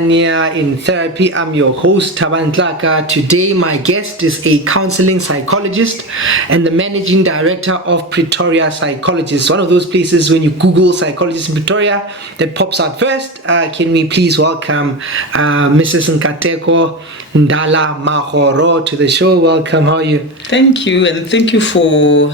Lasagna in Therapy. I'm your host, Thabang Tlaka. Today, my guest is a counseling psychologist and the managing director of Pretoria Psychologists. One of those places when you Google psychologist in Pretoria that pops out first. Can we please welcome Mrs. Nkateko Ndala-Magoro to the show? Welcome. How are you? Thank you, and thank you for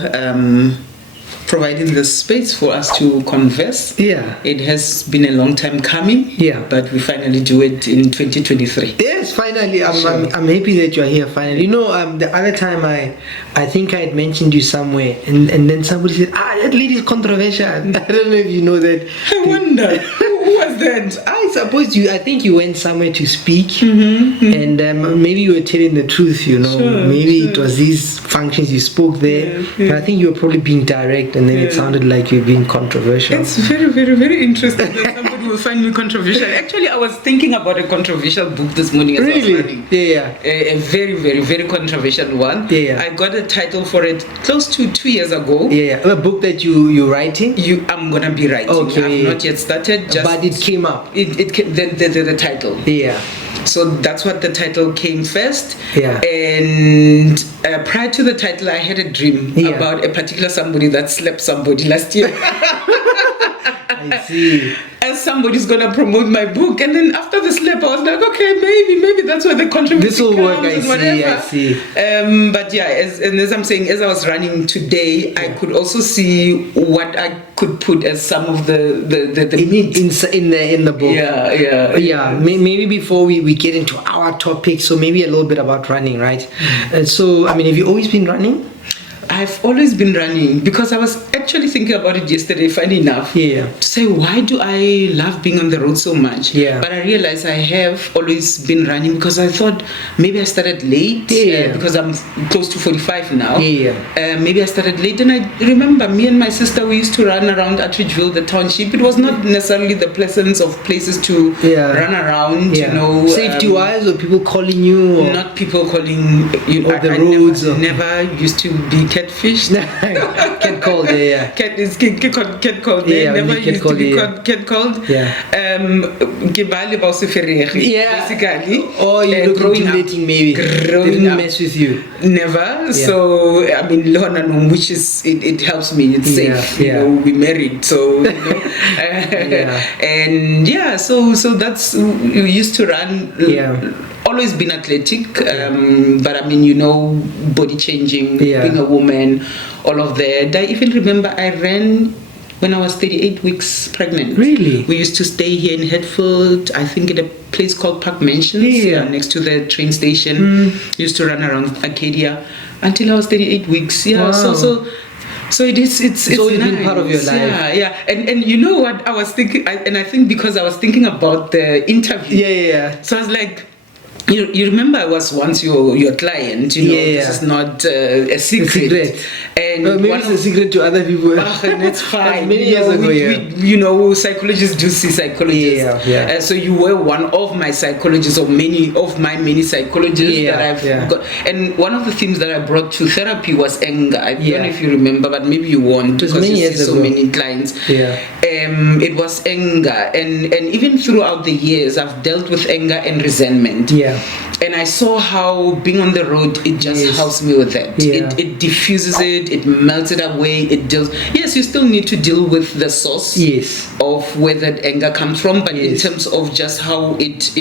providing the space for us to converse. Yeah. It has been a long time coming. Yeah. But we finally do it in 2023. Yes, finally. I'm happy that you're here finally. You know, the other time I think I had mentioned you somewhere and then somebody said, that lady's controversial. I don't know if you know that. I wonder. Who was that? I think you went somewhere to speak and maybe you were telling the truth, you know. Maybe it was these functions you spoke there. Yeah. But I think you were probably being direct and then it sounded like you were being controversial. It's very, very, very interesting that somebody will find me controversial. Actually, I was thinking about a controversial book this morning as I was running. Yeah. A very, very, very controversial one. Yeah. I got a title for it close to 2 years ago. Yeah. A book that you're writing? I'm gonna be writing. Okay. I've not yet started. But it came up. It came, the title. Yeah. So that's what the title came first. Yeah. And prior to the title, I had a dream about a particular somebody that slapped somebody last year. I see. And somebody's gonna promote my book, and then after the slap, I was like, okay, maybe that's where the controversy this will comes work. and whatever. I see. But yeah, as I'm saying, as I was running today, I could also see what I could put as some of the meat in the book. Yeah. Maybe before we get into our topic, so maybe a little bit about running, right? So I mean, have you always been running? I've always been running because I was actually thinking about it yesterday, funny enough. Yeah. To say, why do I love being on the road so much? Yeah. But I realized I have always been running because I thought maybe I started late. Yeah. Because I'm close to 45 now. Yeah. Maybe I started late. And I remember me and my sister, we used to run around Atteridgeville, the township. It was not necessarily the pleasance of places to run around, you know. Safety-wise, or people calling you? Or? Not people calling you know. The roads. Never used to be catfish. Cat called, yeah. Cat called. Yeah, never used to be called. cat called. Yeah. Basically. Or you were contemplating maybe. They didn't mess with you. Never. Yeah. So I mean, Lona, which is it helps me. It's safe. You know, we married, so you know. And so that's we used to run. Always been athletic, but I mean, you know, body changing, being a woman, all of that. I even remember I ran when I was 38 weeks pregnant. Really? We used to stay here in Hatfield, I think at a place called Park Mansions, next to the train station. Used to run around Arcadia until I was 38 weeks. Yeah, wow. So it's always nice. been part of your life. Yeah. And you know what I was thinking, and I think because I was thinking about the interview. Yeah. So I was like, you remember I was once your client, you know, this is not a secret. And maybe it's a secret to other people. And it's fine. Many years ago, you know, psychologists do see psychologists. Yeah. So you were one of my psychologists, or many of my many psychologists that I've got. And one of the things that I brought to therapy was anger. I don't know if you remember, but maybe you won't, because many you years see so ago. many clients. Yeah. It was anger, and even throughout the years, I've dealt with anger and resentment. Yeah. And I saw how being on the road, it just helps me with that. It diffuses it melts it away, it deals. Yes, you still need to deal with the source of where that anger comes from, but in terms of just how it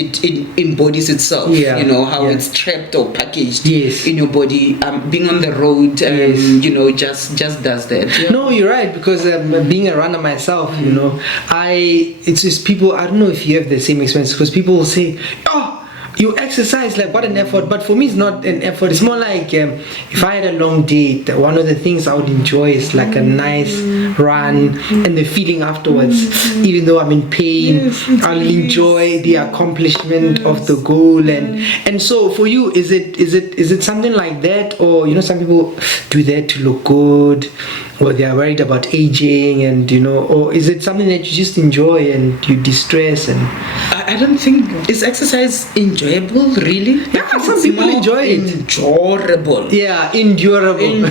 embodies itself, you know, how it's trapped or packaged in your body. Being on the road, you know, just does that. No, you're right, because being a runner myself, you know, it's just people, I don't know if you have the same experience, because people will say, oh, you exercise, like what an effort. But for me, it's not an effort. It's more like if I had a long date, one of the things I would enjoy is like a nice run and the feeling afterwards. Even though I'm in pain, I'll enjoy the accomplishment of the goal. And so for you, is it something like that? Or, you know, some people do that to look good, or they are worried about aging, and, you know, or is it something that you just enjoy and you distress? And I don't think, is exercise enjoyable really? Yeah, some people enjoy it. Endurable. Yeah, endurable.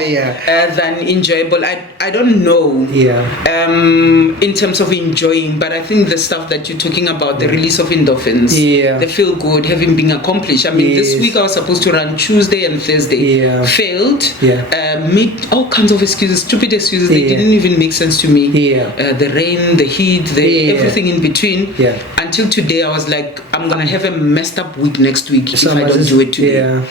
Yeah. Than enjoyable. I don't know. Yeah. In terms of enjoying, but I think the stuff that you're talking about, the release of endorphins, the feel good, having been accomplished. I mean, this week I was supposed to run Tuesday and Thursday. Failed. Made all kinds of excuses, stupid excuses. They didn't even make sense to me. The rain, the heat, everything in between. Until today, I was like, I'm gonna have a messed up week next week if I don't do it today.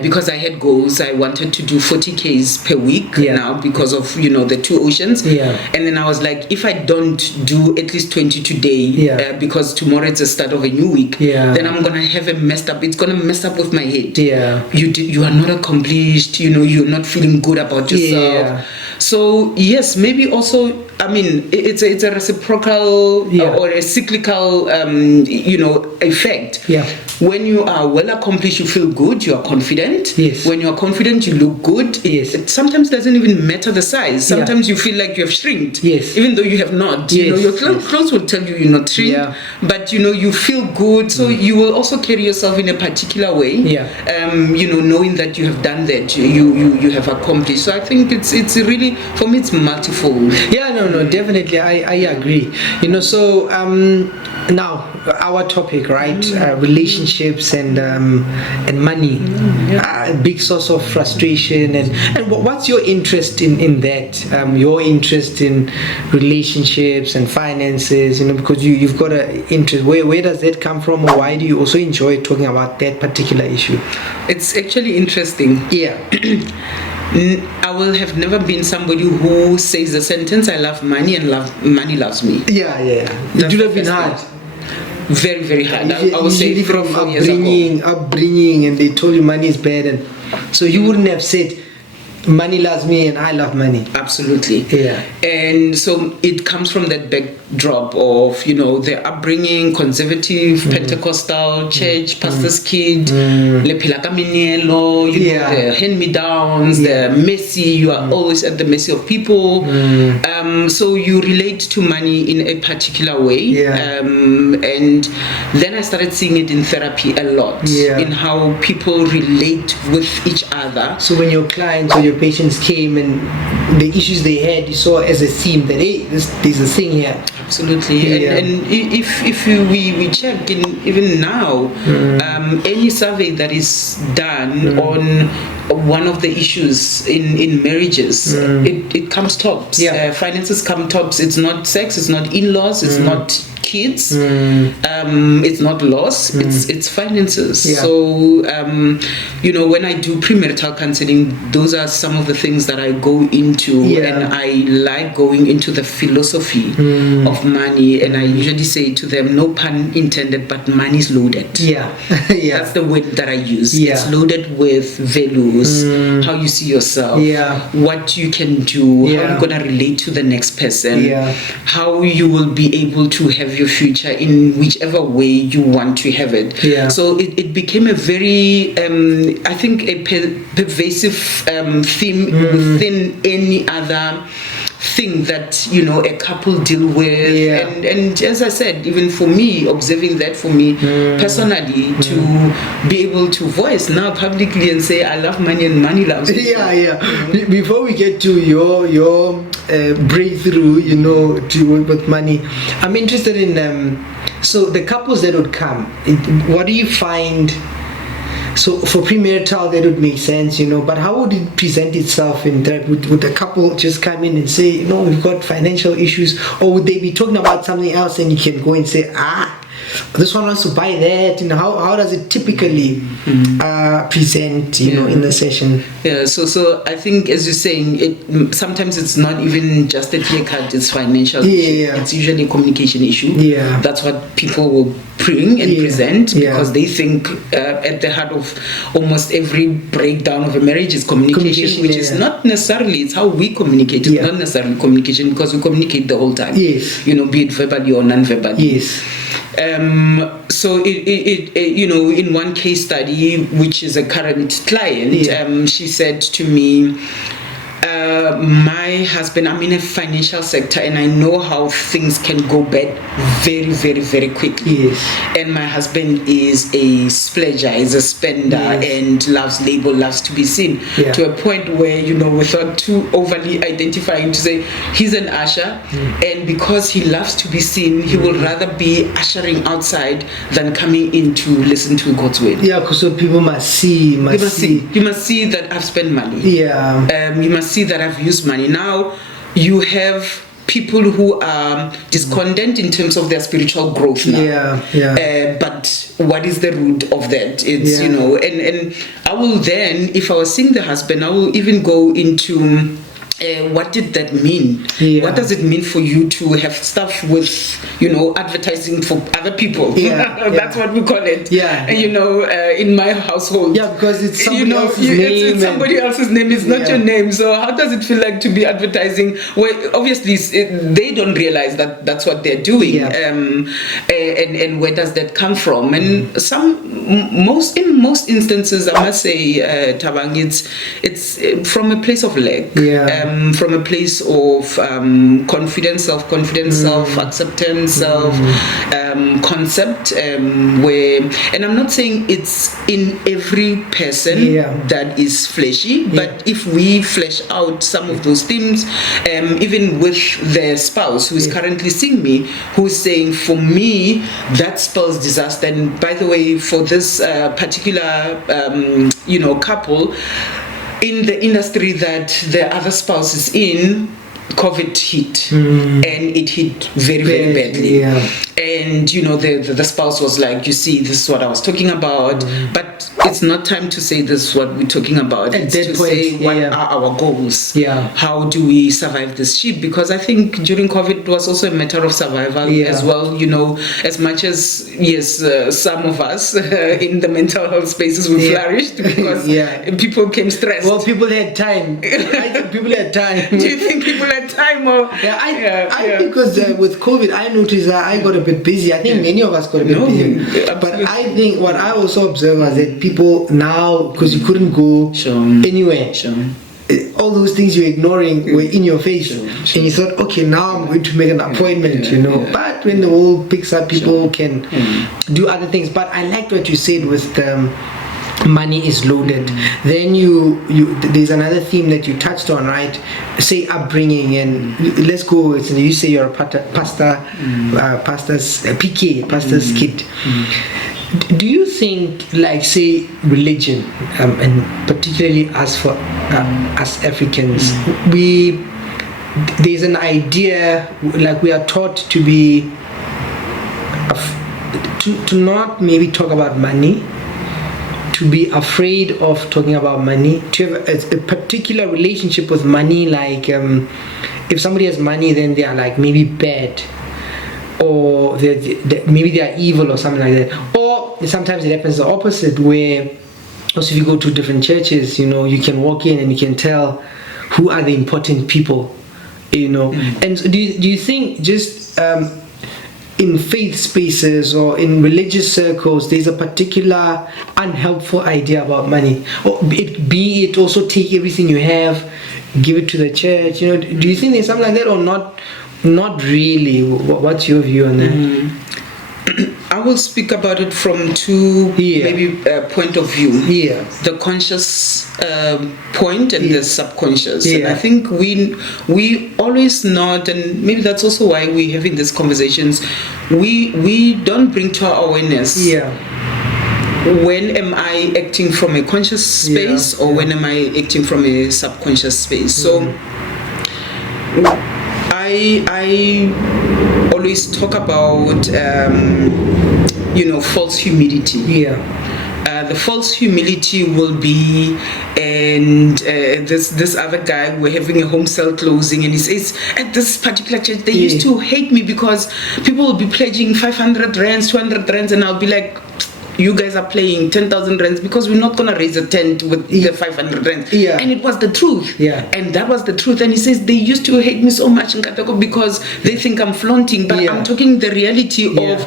Because I had goals. I wanted to do 40Ks per week now because of the two oceans. And then I was like, if I don't do at least 20 today, because tomorrow it's the start of a new week, then I'm gonna have a messed up. It's gonna mess up with my head. You are not accomplished. You're not feeling good about yourself. So yes, maybe also, I mean, it's a reciprocal or a cyclical, effect. When you are well accomplished, you feel good, you are confident. When you are confident, you look good. It sometimes doesn't even matter the size. Sometimes you feel like you have shrinked, even though you have not. Your clothes will tell you you're not shrink, but you feel good. So you will also carry yourself in a particular way. Knowing that you have done that, you have accomplished. So I think it's really, for me, it's multifold. No, definitely, I agree. So now our topic, right? Relationships and money, a big source of frustration. And what's your interest in that? Your interest in relationships and finances, because you've got an interest. Where does that come from, or why do you also enjoy talking about that particular issue? It's actually interesting. I will have never been somebody who says the sentence, I love money and money loves me. It would have been hard. Very, very hard. I would say from upbringing, and they told you money is bad, and so you wouldn't have said money loves me and I love money. Absolutely. And so it comes from that backdrop of the upbringing, conservative, Pentecostal church, pastor's kid, le pilaka minielo, the hand-me-downs, the messy. You are always at the mercy of people. So you relate to money in a particular way. And then I started seeing it in therapy a lot, in how people relate with each other. So when your clients or your patients came and the issues they had, you saw as a theme that, hey, there's a thing here. Absolutely. And if we check even now, any survey that is done on one of the issues in marriages, it comes tops. Finances come tops. It's not sex, it's not in-laws, it's not kids, it's not loss, it's finances. So when I do premarital counseling, those are some of the things that I go into, and I like going into the philosophy of money, and I usually say to them, no pun intended, but money is loaded. That's the word that I use. It's loaded with values, how you see yourself, what you can do, how you're gonna relate to the next person, how you will be able to have your future in whichever way you want to have it. So it became a very I think a pervasive theme within any other thing that a couple deal with, and as I said, even for me, observing that for me personally, to be able to voice now publicly and say I love money and money loves me. Before we get to your breakthrough, to work with money, I'm interested in so the couples that would come, what do you find? So for premarital, that would make sense, but how would it present itself in that? Would the couple just come in and say, we've got financial issues, or would they be talking about something else and you can go and say, this one wants to buy that? How does it typically present, in the session? So I think, as you're saying, sometimes it's not even just a clear cut, it's financial issue. It's usually a communication issue. That's what people will bring and present, because they think at the heart of almost every breakdown of a marriage is communication, which is not necessarily, it's how we communicate. It's not necessarily communication, because we communicate the whole time, be it verbally or non-verbally. So it in one case study, which is a current client, she said to me, my husband, I'm in a financial sector, and I know how things can go bad very, very, very quickly. Yes. And my husband is a splurger, is a spender, and loves label, loves to be seen, to a point where, without too overly identifying, to say he's an usher, and because he loves to be seen, he will rather be ushering outside than coming in to listen to God's word. Yeah, because so people must see. You must see that I've spent money. Yeah. You must see that I've used money. Now you have people who are discontent in terms of their spiritual growth now. But what is the root of that? It's and I will then, if I was seeing the husband, I will even go into what did that mean? What does it mean for you to have stuff with, advertising for other people? That's what we call it. In my household. Yeah, because it's somebody else's name. It's somebody else's name. It's not your name. So how does it feel like to be advertising? Well, obviously they don't realize that that's what they're doing. And where does that come from? And in most instances, I must say, Thabang, it's from a place of lack. From a place of confidence, self-confidence, self-acceptance, self-concept, where, and I'm not saying it's in every person that is fleshy, but if we flesh out some of those themes, even with the spouse who is currently seeing me, who is saying, for me, that spells disaster. And by the way, for this particular, couple, in the industry that the other spouse is in, COVID hit, and it hit very, very badly. And the spouse was like, you see, this is what I was talking about, but it's not time to say this is what we're talking about. It's to say what are our goals. How do we survive this ship? Because I think during COVID it was also a matter of survival as well. As much as some of us in the mental health spaces we flourished because people came stressed. Well, people had time. I think people had time. Do you think people had time? Or I because with COVID I noticed that I got a bit busy. I think many of us got a bit busy. But I think what I also observed was that people now, because you couldn't go anywhere, all those things you're ignoring were in your face, and you thought, okay, now I'm going to make an appointment, But when the world picks up, people can do other things. But I liked what you said with money is loaded. Then there's another theme that you touched on, right? Say upbringing, and let's go. You say you're a pastor's kid. Do you think, like, say, religion, and particularly as Africans, there's an idea, like, we are taught to be to not maybe talk about money, to be afraid of talking about money, to have a particular relationship with money, like if somebody has money, then they are like maybe bad, or maybe they are evil or something like that. Or sometimes it happens the opposite, where also if you go to different churches, you can walk in and you can tell who are the important people, And so do you think just in faith spaces or in religious circles, there's a particular unhelpful idea about money, or be it also take everything you have, give it to the church? Do you think there's something like that, or not? Not really. What's your view on that? I will speak about it from two maybe point of view. The conscious point and the subconscious. And I think we always not, and maybe that's also why we're having these conversations. We don't bring to our awareness. When am I acting from a conscious space, or when am I acting from a subconscious space? So I always talk about false humility. The false humility will be, and this other guy, we're having a home cell closing, and he says, at this particular church they used to hate me because people will be pledging 500 rands, 200 rands, and I'll be like, you guys are playing 10,000 rands because we're not going to raise a tent with the 500 rands. And it was the truth. And that was the truth. And he says, they used to hate me so much in Nkateko because they think I'm flaunting. But I'm talking the reality of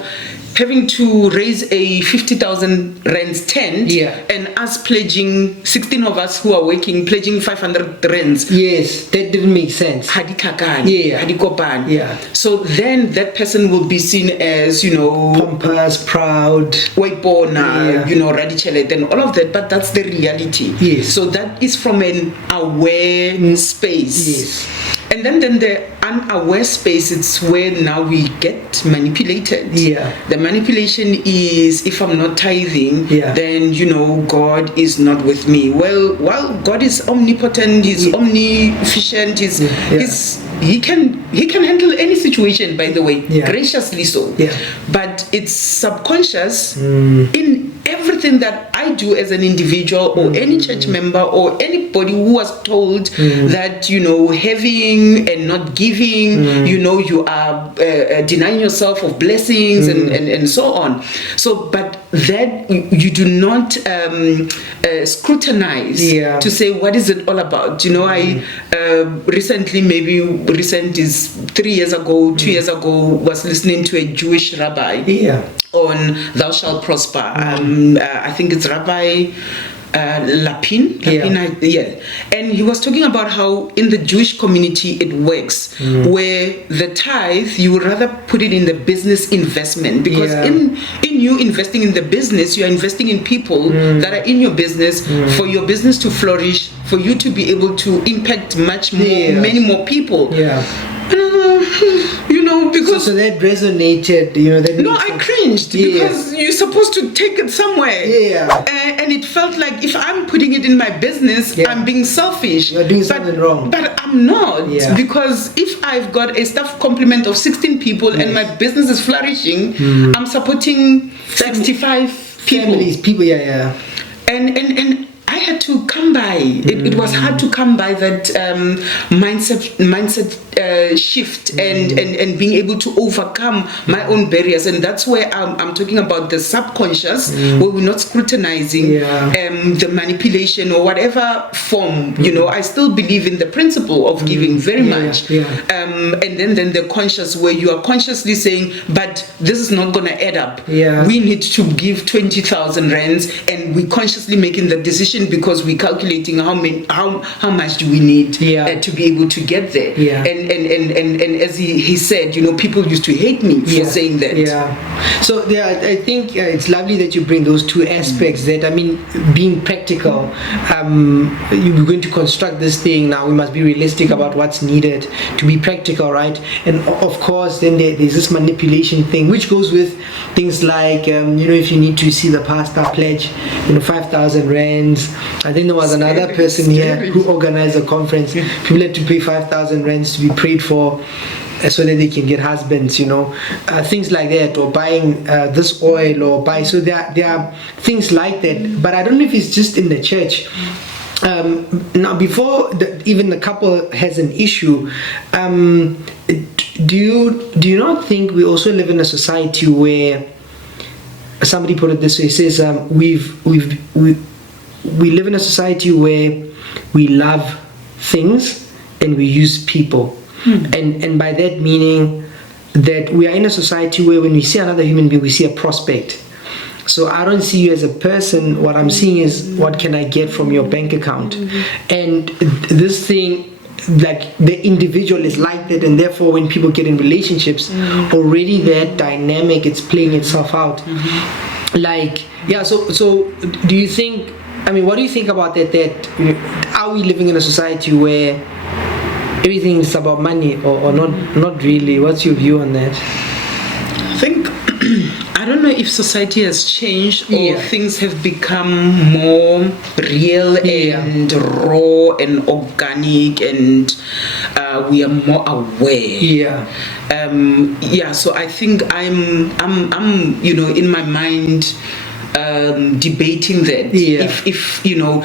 having to raise a 50,000 rands tent, and us pledging, 16 of us who are working, pledging 500 rands. Yes, that didn't make sense. So then that person will be seen as, pompous, proud, radical, and all of that, but that's the reality. Yes. So that is from an aware space. Yes. And then the unaware space, it's where now we get manipulated. The manipulation is, if I'm not tithing, then God is not with me. Well, God is omnipotent, He's omniscient, He can handle any situation, by the way, graciously so. But it's subconscious in everything that I do as an individual, or any church member, or anybody who was told that having and not giving, you are denying yourself of blessings and so on. So, but that you do not scrutinize to say, what is it all about? I recent is 3 years ago, 2 years ago, was listening to a Jewish rabbi on Thou Shalt Prosper. I think it's Rabbi Lapin, and he was talking about how in the Jewish community it works, where the tithe, you would rather put it in the business investment, because in you investing in the business, you are investing in people that are in your business, for your business to flourish, for you to be able to impact much more, many more people. Because so that resonated, I cringed, because you're supposed to take it somewhere. And it felt like if I'm putting it in my business, I'm being selfish. You're doing something wrong. But I'm not, because if I've got a staff complement of 16 people and my business is flourishing, I'm supporting 65 people. Families, people, And I had to come by. It was hard to come by that mindset shift and being able to overcome my own barriers. And that's where I'm talking about the subconscious, where we're not scrutinizing the manipulation or whatever form. I still believe in the principle of giving very much. And then the conscious, where you are consciously saying, but this is not going to add up. We need to give 20,000 rands, and we consciously making the decision, because we're calculating how much do we need to be able to get there. And as he said, people used to hate me for saying that. So I think it's lovely that you bring those two aspects. That, I mean, being practical, you're going to construct this thing. Now we must be realistic about what's needed to be practical, right? And of course, then there's this manipulation thing, which goes with things like if you need to see the pastor pledge 5,000 rands. I think there was another person here who organized a conference. People had to pay 5,000 rands to be prayed for, so that they can get husbands, things like that, or buying this oil, or buy. So there are things like that. But I don't know if it's just in the church. Now, before even the couple has an issue, do you not think we also live in a society where, somebody put it this way, says we live in a society where we love things and we use people, and by that meaning that we are in a society where when we see another human being, we see a prospect. So I don't see you as a person. What I'm seeing is, what can I get from your bank account? And this thing, like, the individual is like that, and therefore when people get in relationships, already that dynamic, it's playing itself out. So do you think, what do you think about that are we living in a society where everything is about money, or not really? What's your view on that? I think I don't know if society has changed, or things have become more real and raw and organic, and we are more aware. So I think I'm in my mind, debating that. If you know,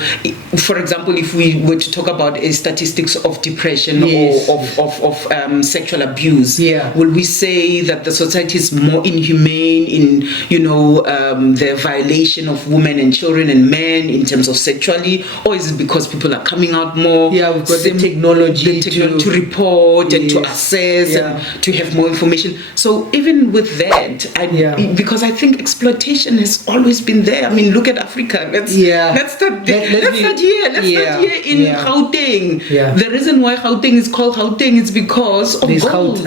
for example, if we were to talk about statistics of depression or of sexual abuse, will we say that the society is more inhumane in, you know, the violation of women and children and men in terms of sexually, or is it because people are coming out more? We've got the technology to report and to assess and to have more information. So even with that, because I think exploitation has always been there. I mean, look at Africa. Let's start here. Let's start here in Gauteng. The reason why Gauteng is called Gauteng is because of gold.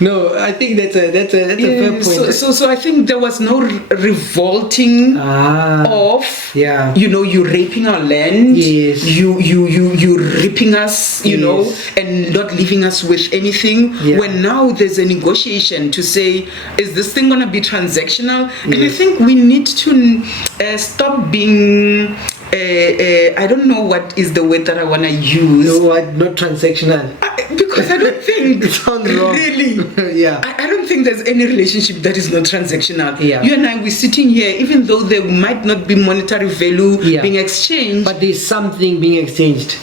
No, I think that's a fair point. So I think there was no revolting of you know, you raping our land. You ripping us, you know, and not leaving us with anything. When now there's a negotiation to say, is this thing gonna be transactional? And I think we need to stop being I don't know what is the word that I want to use. No, what? Not transactional. Because I don't think it sounds wrong. Really. I don't think there's any relationship that is not transactional. You and I, we're sitting here, even though there might not be monetary value being exchanged, but there's something being exchanged.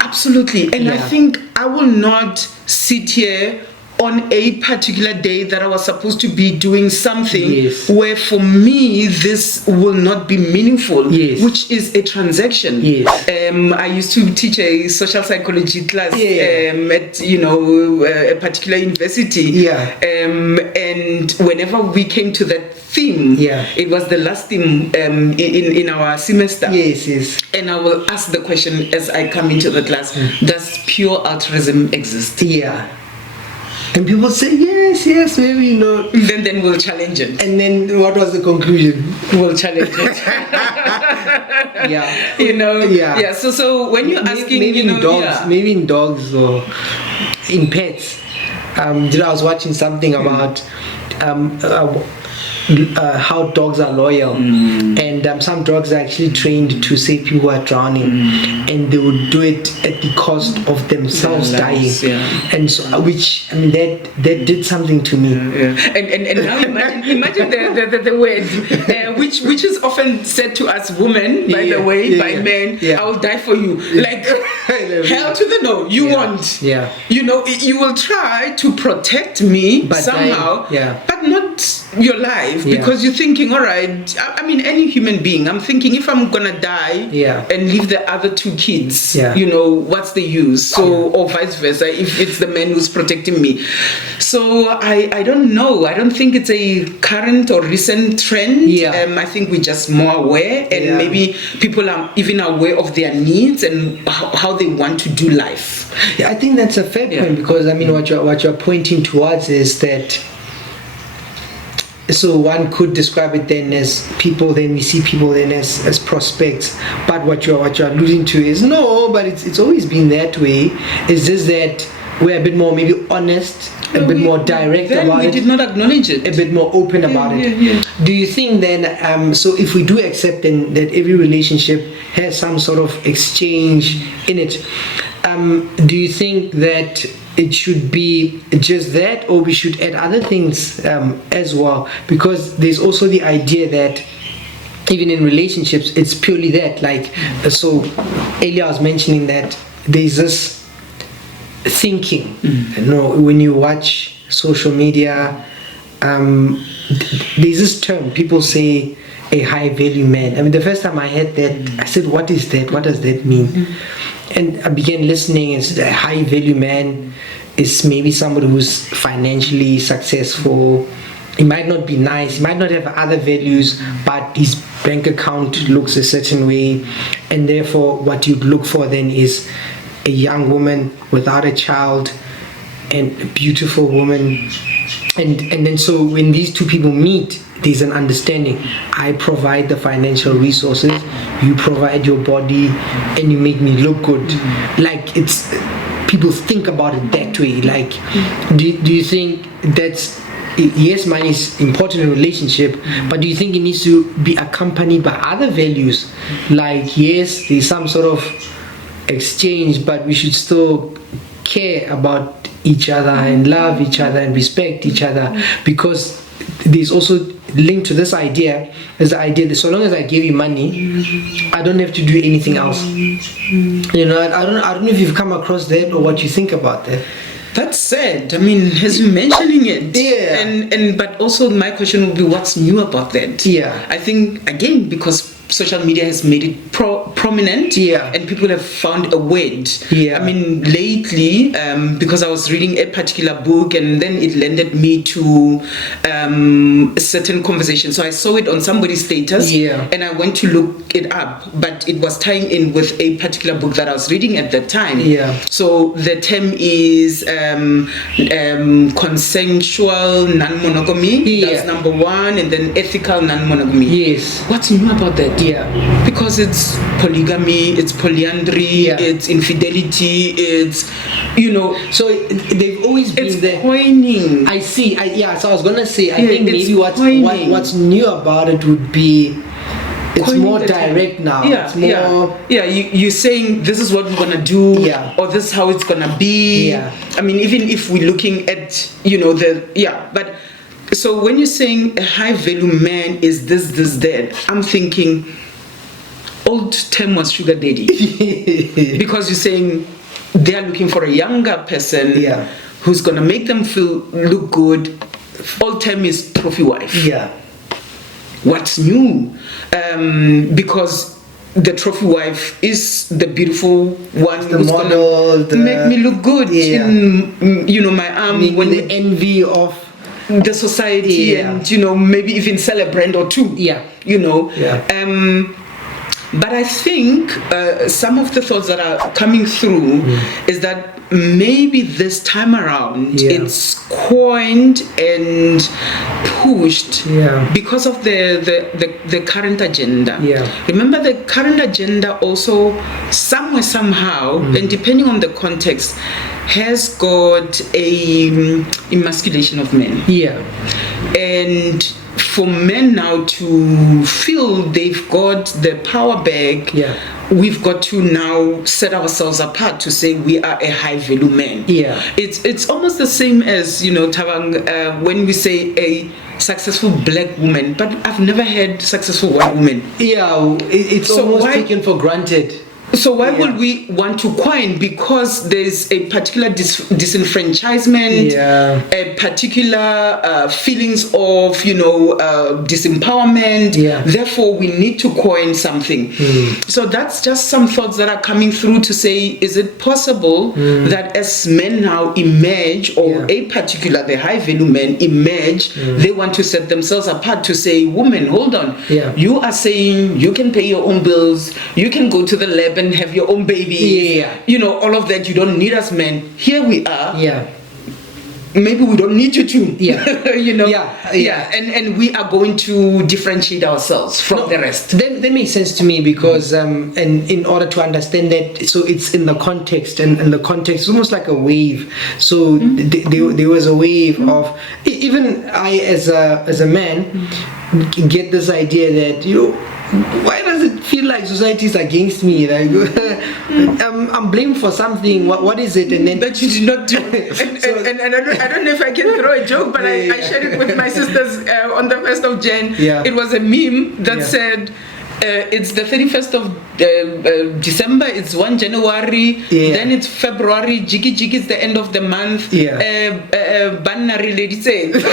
Absolutely. And I think I will not sit here on a particular day that I was supposed to be doing something where for me this will not be meaningful, which is a transaction. I used to teach a social psychology class at, you know, a particular university, and whenever we came to that theme, it was the last theme in our semester, and I will ask the question as I come into the class, does pure altruism exist? And people say yes, maybe not. Then we'll challenge it. And then what was the conclusion? We'll challenge it. You know. So when you're asking, maybe you know, in dogs, maybe in dogs or in pets. I was watching something about how dogs are loyal, and some dogs are actually trained to save people who are drowning, and they would do it at the cost of themselves dying. And so, which, I mean, that did something to me. And now imagine the word which is often said to us women, by the way, by men. I will die for you. Like hell to the no. You won't. You know, you will try to protect me but somehow, but not your life, because you're thinking, all right, I mean, any human being, I'm thinking, if I'm gonna die and leave the other two kids, you know, what's the use? So, or vice versa, if it's the man who's protecting me. So I don't know. I don't think it's a current or recent trend. I think we're just more aware, and maybe people are even aware of their needs and how they want to do life. I think that's a fair point, because I mean, what you're pointing towards is that. So one could describe it then as people, then we see people then as prospects. But what you're alluding to is no, but it's always been that way. It's just that we're a bit more maybe honest, a bit more direct about it. We did not acknowledge it. A bit more open about it. Do you think then, so if we do accept then that every relationship has some sort of exchange in it, do you think that it should be just that, or we should add other things as well? Because there's also the idea that even in relationships, it's purely that. Like, so earlier I was mentioning that there's this thinking. You know, when you watch social media, there's this term people say, a high value man. I mean, the first time I heard that, I said, what is that? What does that mean? And I began listening, and said, a high value man is maybe somebody who's financially successful. He might not be nice, he might not have other values, but his bank account looks a certain way, and therefore what you'd look for then is a young woman without a child and a beautiful woman. And then so when these two people meet, there's an understanding. I provide the financial resources, you provide your body, and you make me look good. Like, it's, people think about it that way. Like, do you think that's, yes, money is important in a relationship, but do you think it needs to be accompanied by other values? Like, yes, there's some sort of exchange, but we should still care about each other and love each other and respect each other, because there's also linked to this idea is the idea that so long as I give you money, I don't have to do anything else. You know, I don't know if you've come across that or what you think about that. That's sad. I mean, as you mentioning it, and but also my question would be, what's new about that? Yeah, I think again because social media has made it prominent, and people have found a word. I mean, lately, because I was reading a particular book, and then it landed me to a certain conversation. So I saw it on somebody's status, and I went to look it up, but it was tying in with a particular book that I was reading at that time. So the term is consensual non-monogamy. That's number one, and then ethical non-monogamy. Yes. What's new about that? Because it's polygamy, it's polyandry, it's infidelity, it's, you know, so they've always been there. Pointing. I see. So I was gonna say, I think maybe what's new about it would be it's more direct now. It's more, you're saying this is what we're gonna do, or this is how it's gonna be. I mean, even if we're looking at, you know, but so when you're saying a high value man is this, that, I'm thinking old term was sugar daddy. Because you're saying they are looking for a younger person who's gonna make them look good. Old term is trophy wife. What's new? Because the trophy wife is the beautiful one the who's model, gonna make me look good in, you know, my arm, when the envy of the society, and, you know, maybe even sell a brand or two. You know. But I think some of the thoughts that are coming through is that maybe this time around it's coined and pushed because of the current agenda. Remember, the current agenda also somewhere, somehow, and depending on the context, has got a emasculation of men. And for men now to feel they've got the power back, we've got to now set ourselves apart to say we are a high value man. It's almost the same as, you know, Thabang, when we say a successful black woman, but I've never had successful white woman. It's so almost taken for granted. So why would we want to coin? Because there's a particular disenfranchisement, a particular feelings of, you know, disempowerment. Therefore, we need to coin something. So that's just some thoughts that are coming through to say, is it possible that as men now emerge, or a particular, the high value men emerge, they want to set themselves apart to say, women, hold on. You are saying you can pay your own bills, you can go to the lab and have your own baby, you know, all of that. You don't need us men. Here we are. Maybe we don't need you to. You know. And we are going to differentiate ourselves from the rest. That makes sense to me, because and in order to understand that, so it's in the context, and the context is almost like a wave. So there was a wave of, even I as a man get this idea that, you know, why does it feel like society is against me? Like I'm blamed for something. What is it? And then that you did not do. And I don't know if I can throw a joke, but I shared it with my sisters on the 1st of Jan. It was a meme that said, it's the 31st of December, it's 1 January, then it's February, Jiggy Jiggy is the end of the month, Banary lady says.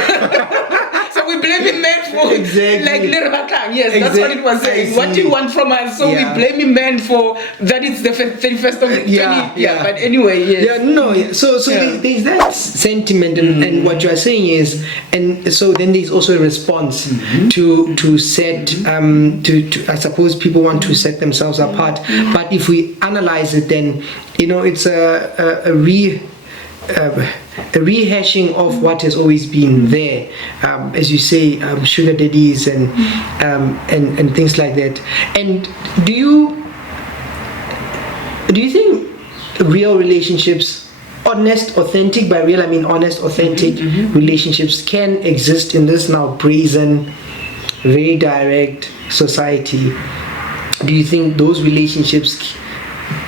So we blame him men for, like, that's what it was saying. What do you want from us? So we blame him men for that. It's the 31st of but anyway, So there's that sentiment, and what you are saying is, and so then there's also a response to set to I suppose people want to set themselves apart, but if we analyze it, then, you know, it's a rehashing of what has always been there, as you say, sugar daddies and things like that. And do you think real relationships, honest, authentic, by real I mean honest, authentic relationships, can exist in this now brazen, very direct society? Do you think those relationships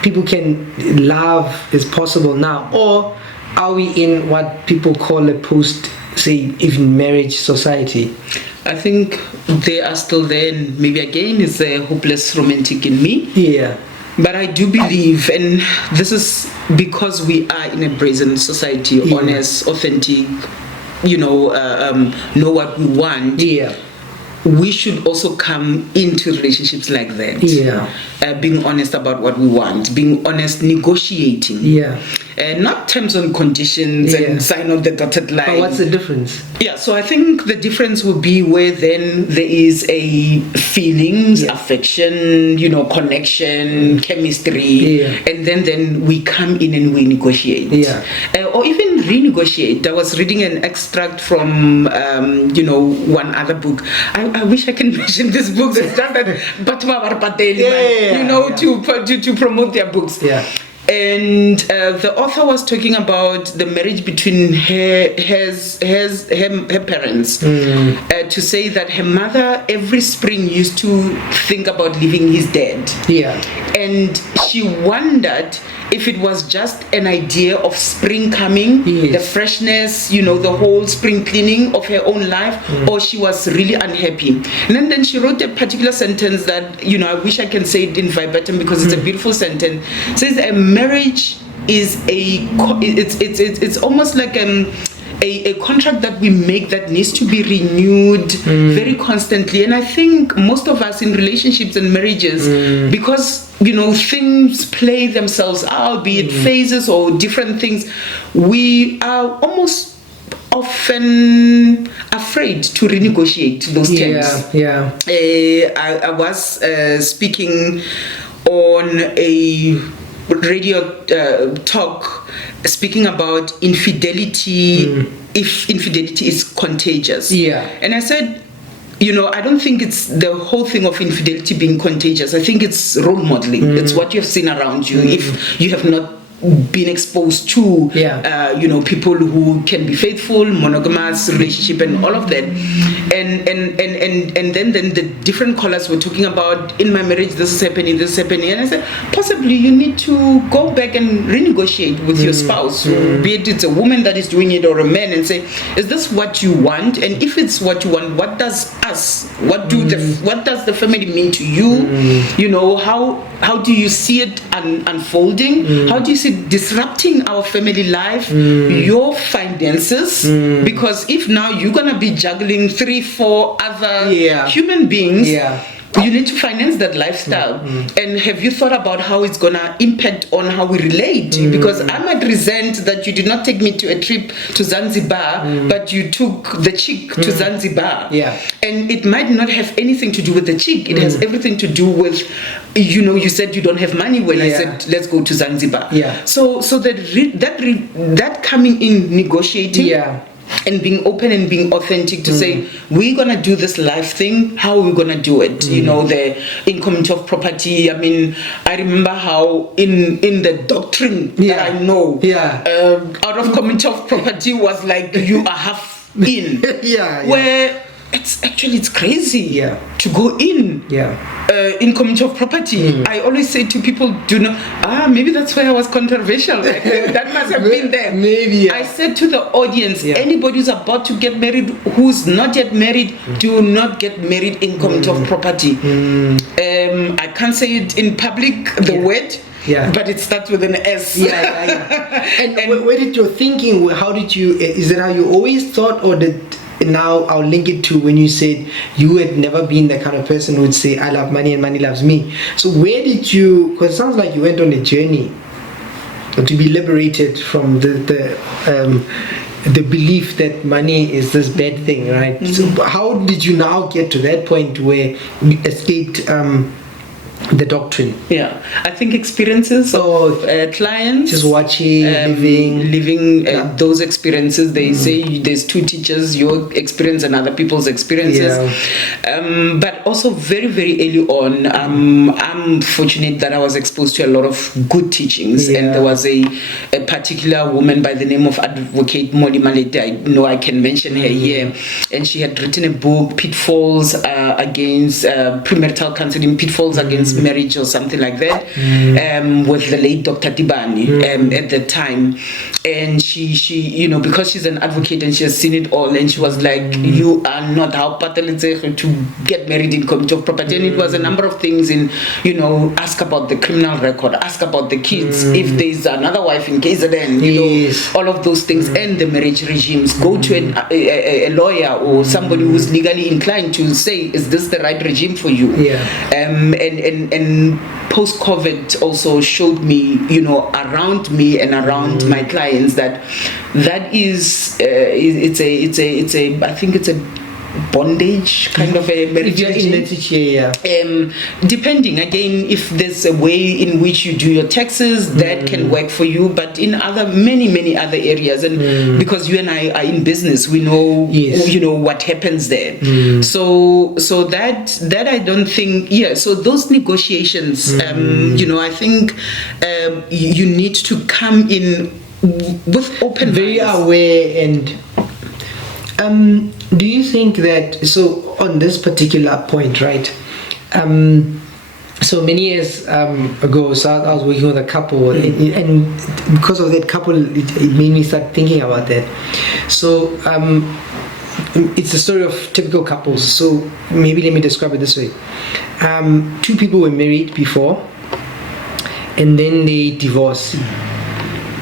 people can love is possible now, or are we in what people call a say, even marriage society? I think they are still there, and maybe again it's a hopeless romantic in me. Yeah. But I do believe, and this is because we are in a brazen society, honest, authentic, know what we want. Yeah. We should also come into relationships like that. Yeah. Being honest about what we want, being honest, negotiating. Yeah. Not terms and conditions and sign on the dotted line. But what's the difference? Yeah, so I think the difference will be where then there is a feelings, affection, connection, chemistry, and then we come in and we negotiate. Yeah. Or even renegotiate. I was reading an extract from, one other book. I wish I can mention this book. It's just that to promote their books. Yeah. And the author was talking about the marriage between her parents, to say that her mother every spring used to think about leaving his dead. Yeah. And she wondered if it was just an idea of spring coming, the freshness, the whole spring cleaning of her own life, or she was really unhappy. And then she wrote a particular sentence that, I wish I can say it in verbatim because it's a beautiful sentence. It says a marriage is it's almost like a contract that we make that needs to be renewed very constantly. And I think most of us in relationships and marriages, because things play themselves out, be it phases or different things, we are almost often afraid to renegotiate those terms. I was speaking on a radio talk speaking about infidelity, if infidelity is contagious. And I said, I don't think it's the whole thing of infidelity being contagious. I think it's role modeling. It's what you've seen around you. If you have not been exposed to people who can be faithful, monogamous relationship and all of that, and then the different callers were talking about, in my marriage this is happening, and I said possibly you need to go back and renegotiate with your spouse, be it it's a woman that is doing it or a man, and say, is this what you want? And if it's what you want, what does what does the family mean to you? How do you see it unfolding? How do you see it disrupting our family life, your finances? Because if now you're gonna be juggling 3-4 other human beings, you need to finance that lifestyle. And have you thought about how it's gonna impact on how we relate? Because I might resent that you did not take me to a trip to Zanzibar, but you took the chick to Zanzibar. And it might not have anything to do with the chick. It has everything to do with, you said you don't have money when I said let's go to Zanzibar. So that coming in, negotiating, and being open and being authentic to say, we're gonna do this life thing, how are we gonna do it? The incoming of property. I mean, I remember how in the doctrine that I know, out of community of property was like you are half in. Where it's crazy to go in community of property. I always say to people, maybe that's why I was controversial. That must have been there. Maybe. I said to the audience, anybody who's about to get married, who's not yet married, do not get married in community of property. I can't say it in public, the word, but it starts with an S. And where did your thinking, is that how you always thought, or did... Now I'll link it to when you said you had never been the kind of person who would say I love money and money loves me. So where did you, because it sounds like you went on a journey to be liberated from the belief that money is this bad thing, right? So how did you now get to that point where you escaped the doctrine? I think experiences of clients, just watching, living those experiences. They say there's two teachers, your experience and other people's experiences. But also very, very early on, I'm fortunate that I was exposed to a lot of good teachings. And there was a particular woman by the name of Advocate Molly Malete. I know I can mention her here. And she had written a book, Pitfalls Against Premarital Counseling, Pitfalls Against marriage or something like that, with the late Dr. Tibani at the time. And she because she's an advocate and she has seen it all, and she was like, you are not how to get married in community of property. And it was a number of things in, ask about the criminal record, ask about the kids, if there's another wife in KZN, all of those things, and the marriage regimes. Go to a lawyer or somebody who's legally inclined to say, is this the right regime for you? And post-COVID also showed me, around me and around my clients that is I think it's a bondage kind of a marriage. Depending again, if there's a way in which you do your taxes, that can work for you, but in many other areas, and because you and I are in business, we know what happens there. So that I don't think, so those negotiations, I think you need to come in with open, very aware. And do you think that, so on this particular point, right, so many years ago, so I was working with a couple, and because of that couple, it made me start thinking about that. So it's a story of typical couples, so maybe let me describe it this way. Two people were married before, and then they divorce.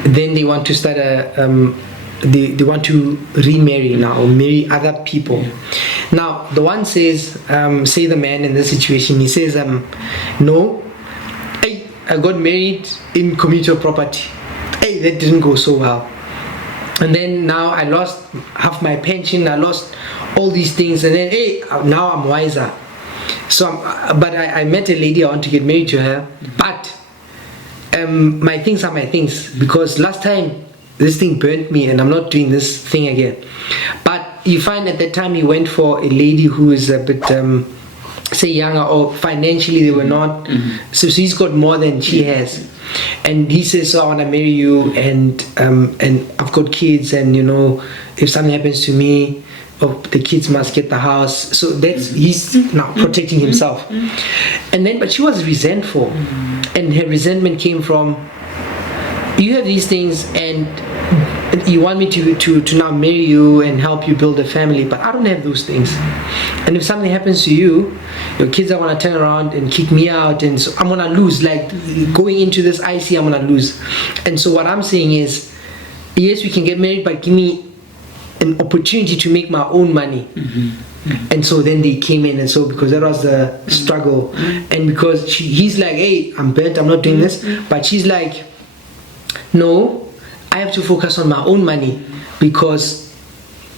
Then they want to start they want to remarry now, or marry other people. Now the one says, say the man in this situation, he says, no, I got married in community of property. That didn't go so well. And then now I lost half my pension, I lost all these things, and then now I'm wiser. So but I met a lady, I want to get married to her, but my things are my things, because last time this thing burnt me and I'm not doing this thing again. But you find at that time he went for a lady who is a bit say younger, or financially they were not, so he's got more than she has, and he says, so I want to marry you, and I've got kids, and if something happens to me, the kids must get the house. So that's, he's now protecting himself. And then, but she was resentful, and her resentment came from, you have these things and you want me to now marry you and help you build a family, but I don't have those things. And if something happens to you, your kids are going to turn around and kick me out, and so I'm going to lose. Like, going into this IC, I'm going to lose. And so what I'm saying is, yes, we can get married, but give me an opportunity to make my own money. And so then they came in, and so because that was the struggle, and because he's like, hey, I'm burnt, I'm not doing this, but she's like, no, I have to focus on my own money, because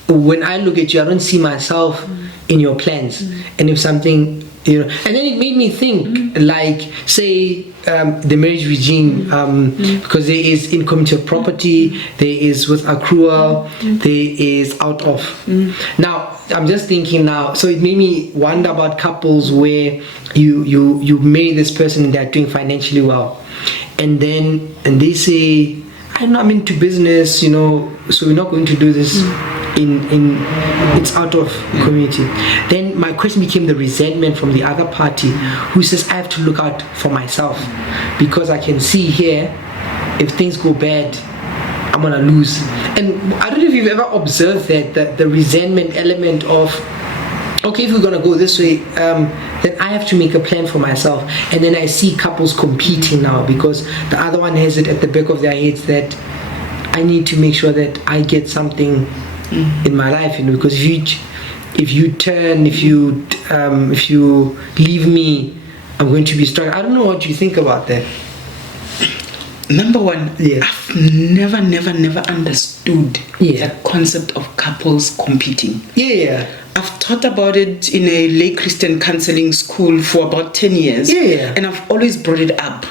when I look at you, I don't see myself in your plans. And if something, and then it made me think, like, say, the marriage regime, because there is in community of property, there is with accrual, there is out of. Now, I'm just thinking now, so it made me wonder about couples where you marry this person and they're doing financially well, and they say, I'm into business, so we're not going to do this it's out of community. Then my question became the resentment from the other party, who says, I have to look out for myself, because I can see here, if things go bad, I'm gonna lose. And I don't know if you've ever observed that the resentment element of, okay, if we're gonna go this way, then I have to make a plan for myself. And then I see couples competing now, because the other one has it at the back of their heads that I need to make sure that I get something in my life, because if you turn, if you leave me, I'm going to be struggling. I don't know what you think about that. Number one, I've never understood the concept of couples competing. I've thought about it in a lay Christian counselling school for about 10 years. And I've always brought it up.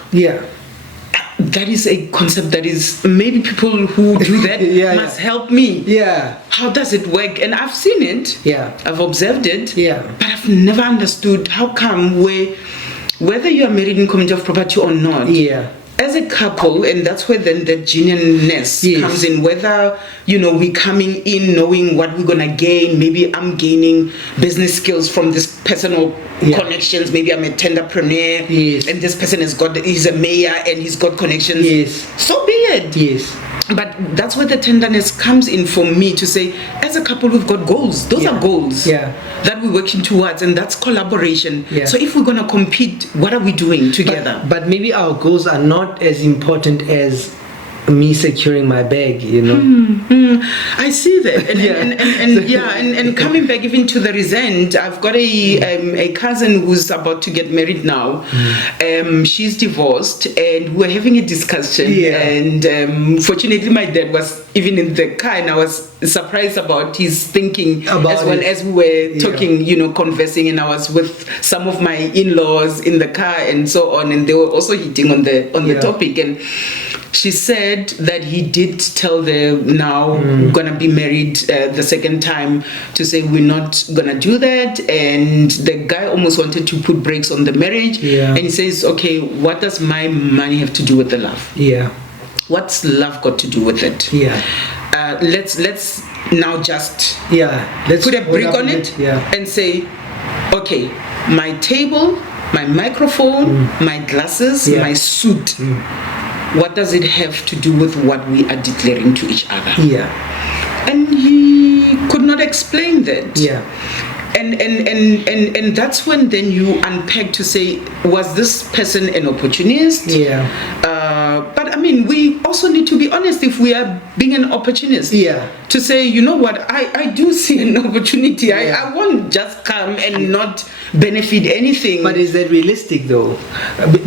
That is a concept that is, maybe people who do that must help me. How does it work? And I've seen it. I've observed it. But I've never understood how come whether you are married in community of property or not, as a couple, and that's where then the genuineness comes in, whether, we're coming in knowing what we're gonna gain. Maybe I'm gaining business skills from this personal connections. Maybe I'm a entrepreneur, and this person he's a mayor and he's got connections. So be it. But that's where the tenderness comes in for me to say, as a couple, we've got goals. Those are goals that we're working towards, and that's collaboration. So if we're going to compete, what are we doing together? But maybe our goals are not as important as me securing my bag, I see that, and coming back even to the resent, I've got a cousin who's about to get married now. She's divorced, and we're having a discussion, and fortunately my dad was even in the car, and I was surprised about his thinking about as well as we were talking, conversing, and I was with some of my in-laws in the car and so on, and they were also hitting on the topic. And she said that he did tell them now gonna be married the second time, to say we're not gonna do that, and the guy almost wanted to put brakes on the marriage, and he says, okay, what does my money have to do with the love? What's love got to do with it? Let's now just let's put a brick on it and say, okay, my table, my microphone, my glasses, my suit, what does it have to do with what we are declaring to each other? And he could not explain that. And that's when then you unpack to say, was this person an opportunist? But I mean, we also need to be honest if we are being an opportunist. To say, you know what, I do see an opportunity. I won't just come and not benefit anything. But is that realistic though?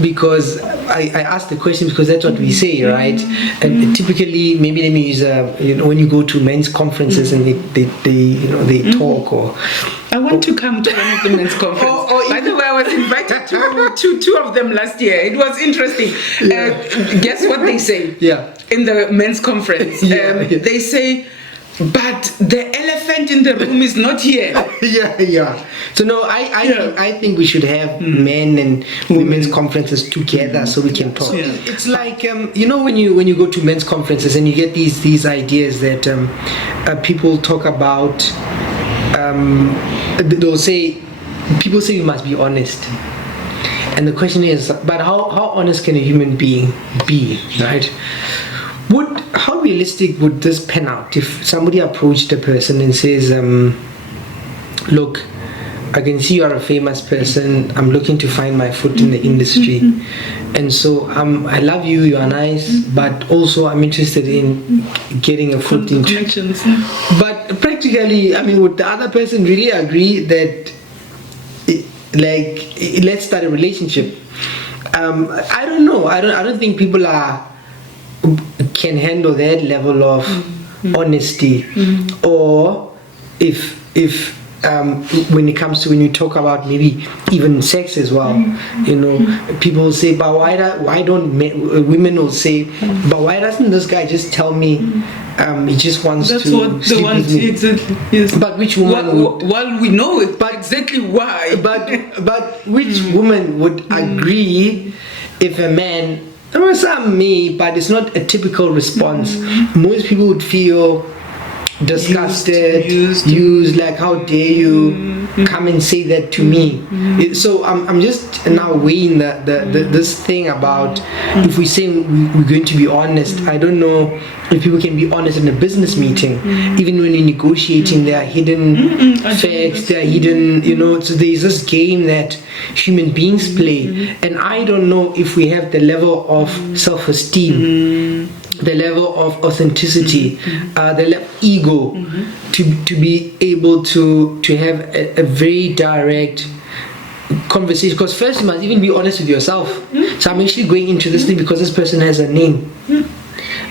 Because I asked the question because that's what we say, right? And typically, maybe let me use when you go to men's conferences and they talk, or I want to come to one of the men's conferences. By the way, I was invited to two of them last year. It was interesting. Guess what they say? In the men's conference, they say, but the elephant in the room is not here. So no, I think we should have men and women's conferences together so we can talk. It's like when you go to men's conferences and you get these ideas that people talk about. They'll say, people say you must be honest, and the question is, but how honest can a human being be, right? How realistic would this pan out if somebody approached a person and says, look, I can see you are a famous person, I'm looking to find my foot in the industry, and so I love you, you are nice, but also I'm interested in getting a foot in connections. But practically, I mean, would the other person really agree that let's start a relationship? I don't know. I don't think people can handle that level of honesty, or if when it comes to, when you talk about maybe even sex as well, people say, but why don't women will say, but why doesn't this guy just tell me he just wants That's to what they want, exactly. Yes. But which woman would, well, we know it, but exactly why? But which woman would agree if a man, some me, but it's not a typical response. Most people would feel disgusted, used, like, how dare you come and say that to me? So I'm just now weighing this thing about if we say we're going to be honest. I don't know if people can be honest in a business meeting. Even when you're negotiating, there are hidden facts, there are hidden, so there's this game that human beings play, and I don't know if we have the level of self-esteem, the level of authenticity, the level of ego, to be able to have a very direct conversation. Because first you must even be honest with yourself. So I'm actually going into this thing because this person has a name.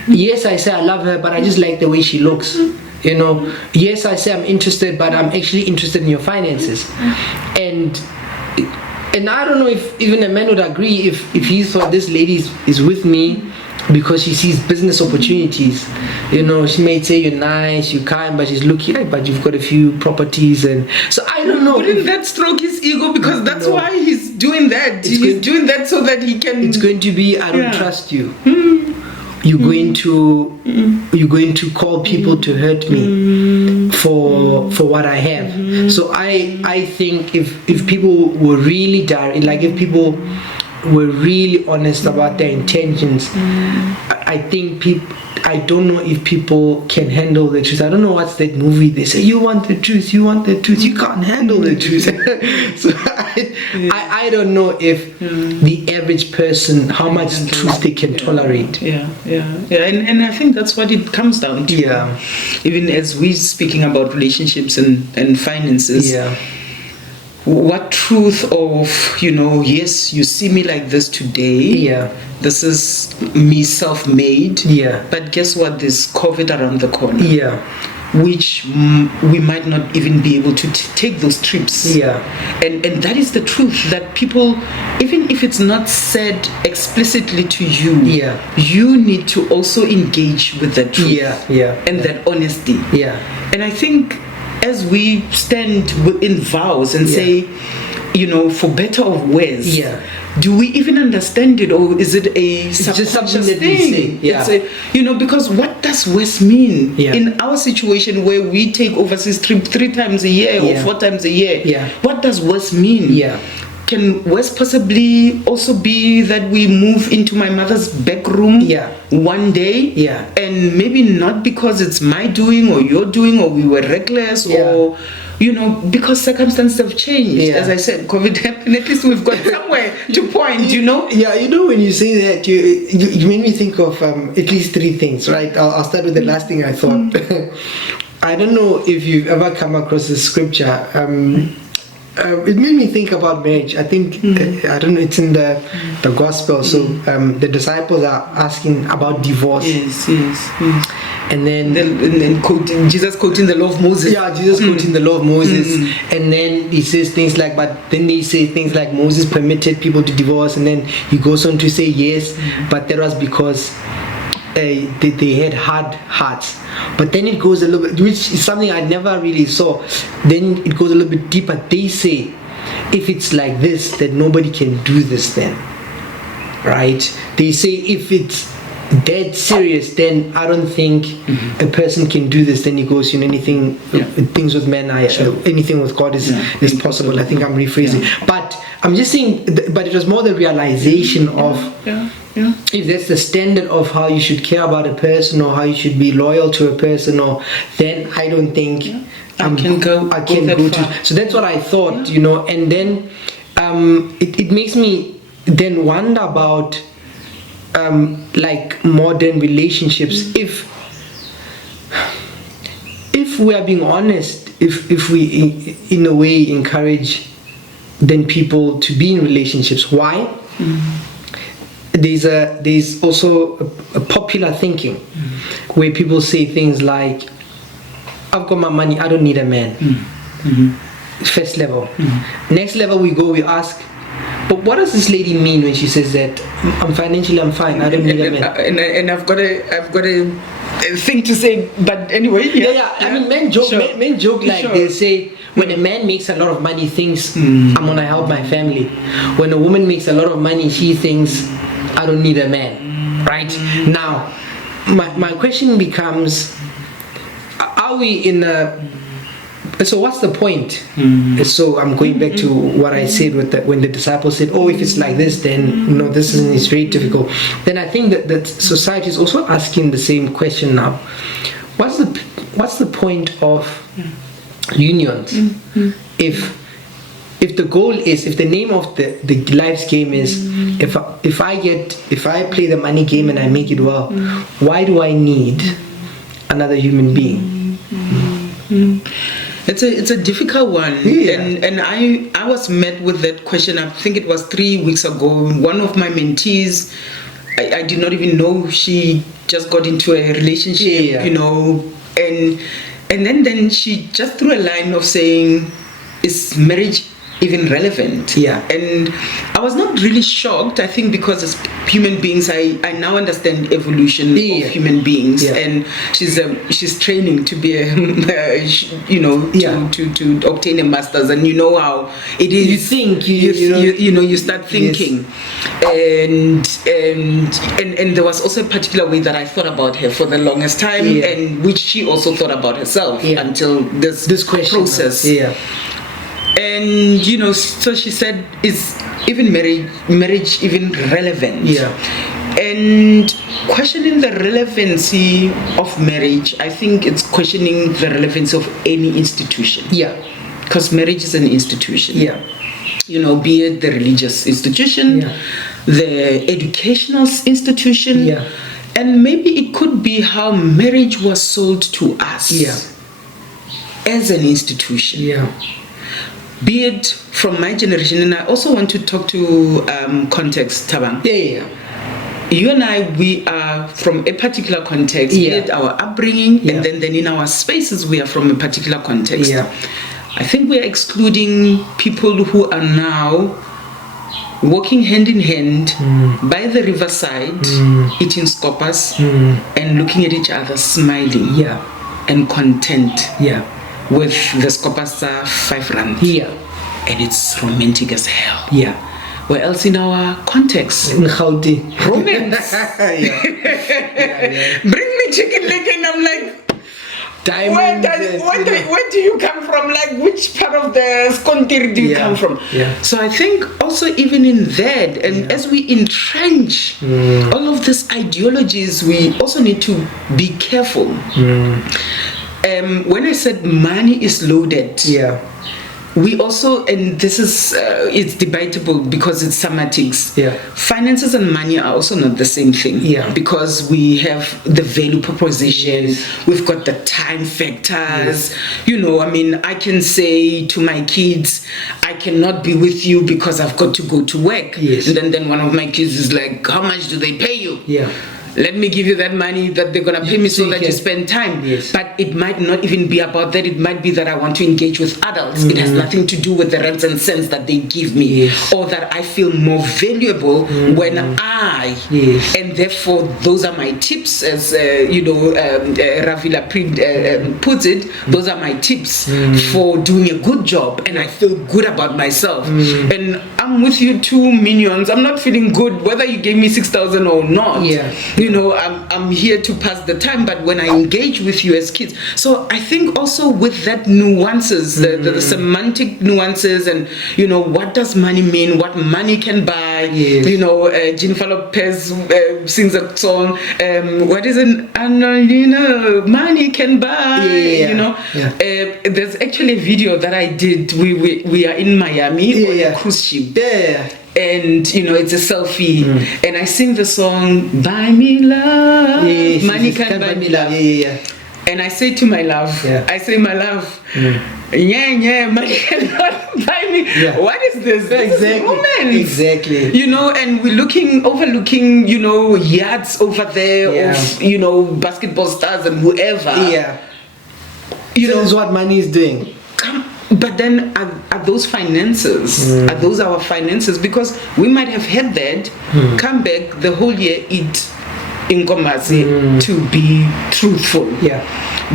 Yes, I say I love her, but I just like the way she looks. Yes, I say I'm interested, but I'm actually interested in your finances. And I don't know if even a man would agree if he thought this lady is with me because she sees business opportunities. She may say you're nice, you're kind, but she's looking at, but you've got a few properties, and so I don't know. Wouldn't that stroke his ego? Because that's why he's doing that. He's doing that so that he can. It's going to be, I don't trust you. You're going to call people to hurt me for what I have. So I think if people were really direct, like if people were really honest about their intentions, I think I don't know if people can handle the truth. I don't know what's that movie they say, you want the truth, you can't handle the truth. So I don't know if the average person, how much truth they can tolerate. And I think that's what it comes down to. Even as we're speaking about relationships and finances, what truth of, yes, you see me like this today, this is me self-made, but guess what, there's COVID around the corner, which we might not even be able to take those trips, and that is the truth, that people, even if it's not said explicitly to you, you need to also engage with that truth, and that honesty, and I think as we stand in vows and say, for better or worse, do we even understand it, or is it a subconscious thing? It's a, because what does worse mean in our situation where we take overseas trip 3 times a year or 4 times a year? What does worse mean? Can worse possibly also be that we move into my mother's back room one day, and maybe not because it's my doing or your doing or we were reckless or because circumstances have changed. As I said, COVID happened, at least we've got somewhere to point, when you say that, you made me think of at least 3 things, right? I'll start with the last thing I thought. I don't know if you've ever come across the scripture. It made me think about marriage. I think I don't know. It's in the gospel. So the disciples are asking about divorce. And then Jesus quoting the law of Moses. Jesus quoting the law of Moses. And then he says things like, but then they say things like Moses permitted people to divorce, and then he goes on to say yes, but that was because they had hard hearts. But then it goes a little bit, which is something I never really saw. Then it goes a little bit deeper. They say, if it's like this, then nobody can do this then, right? They say if it's dead serious, then I don't think a person can do this. Then he goes, anything, things with men, anything with God is possible. I think I'm rephrasing. But I'm just saying, but it was more the realization of, if that's the standard of how you should care about a person or how you should be loyal to a person, or then I don't think I can go to. So that's what I thought, and then it makes me then wonder about like modern relationships. If we are being honest, if we in a way encourage then people to be in relationships, why? There's also a popular thinking where people say things like, I've got my money, I don't need a man. First level. Next level we go, we ask, but what does this lady mean when she says that I'm fine, I don't need a man? And I've got a thing to say, but anyway. I mean, men joke like they say, when a man makes a lot of money, he thinks I'm gonna help my family. When a woman makes a lot of money, she thinks I don't need a man, right? Now, my question becomes, are we in a... So what's the point? So I'm going back to what I said when the disciples said, if it's like this, then this is very difficult. Then I think that society is also asking the same question now. What's the point of unions? If the goal is, if the name of the life's game is, if I play the money game and I make it well, why do I need another human being? It's a difficult one, and I was met with that question. I think it was 3 weeks ago. One of my mentees, I did not even know she just got into a relationship, and then she just threw a line of saying, is marriage even relevant. And I was not really shocked. I think because as human beings, I now understand evolution of human beings, and she's training to be a to obtain a master's, and you know how it is. You think you start thinking, and there was also a particular way that I thought about her for the longest time, and which she also thought about herself until this process. And so she said, is even marriage even relevant? And questioning the relevancy of marriage, I think it's questioning the relevance of any institution. Because marriage is an institution. Be it the religious institution, the educational institution, and maybe it could be how marriage was sold to us as an institution. Be it from my generation, and I also want to talk to context, Thabang. You and I, we are from a particular context, be it our upbringing, and then in our spaces, we are from a particular context. I think we are excluding people who are now walking hand in hand by the riverside, eating scopas, and looking at each other, smiling and content. With the scopas 5 rand. And it's romantic as hell. Where else in our context? In Gauteng. Romance. Bring me chicken leg, and I'm like, where do you come from? Like, which part of the skontir do you come from? So I think also even in that, and as we entrench all of these ideologies, we also need to be careful. When I said money is loaded, we also, and this is it's debatable because it's semantics. Finances and money are also not the same thing. Because we have the value proposition, we've got the time factors. I can say to my kids, I cannot be with you because I've got to go to work. And then one of my kids is like, how much do they pay you? Let me give you that money that they're going to pay me so that you spend time. But it might not even be about that. It might be that I want to engage with adults. It has nothing to do with the rands and cents that they give me. Or that I feel more valuable when and therefore those are my tips, as Ravila puts it, those are my tips for doing a good job, and I feel good about myself. And I'm with you 2 minions. I'm not feeling good whether you gave me 6,000 or not. I'm here to pass the time, but when I engage with you as kids, so I think also with that nuances, the semantic nuances, and what does money mean, what money can buy. Jennifer Lopez sings a song, what is it? Money can buy. There's actually a video that I did. We are in Miami on a cruise ship. And it's a selfie, and I sing the song "Buy Me Love." Money can buy me love. And I say to my love, I say, my love, money cannot buy me. What is this? This is romance. Exactly. And we're overlooking, yachts over there of, basketball stars and whoever. This is what money is doing. But then are those finances? Are those our finances? Because we might have had that, come back the whole year, eat in Komasi to be truthful.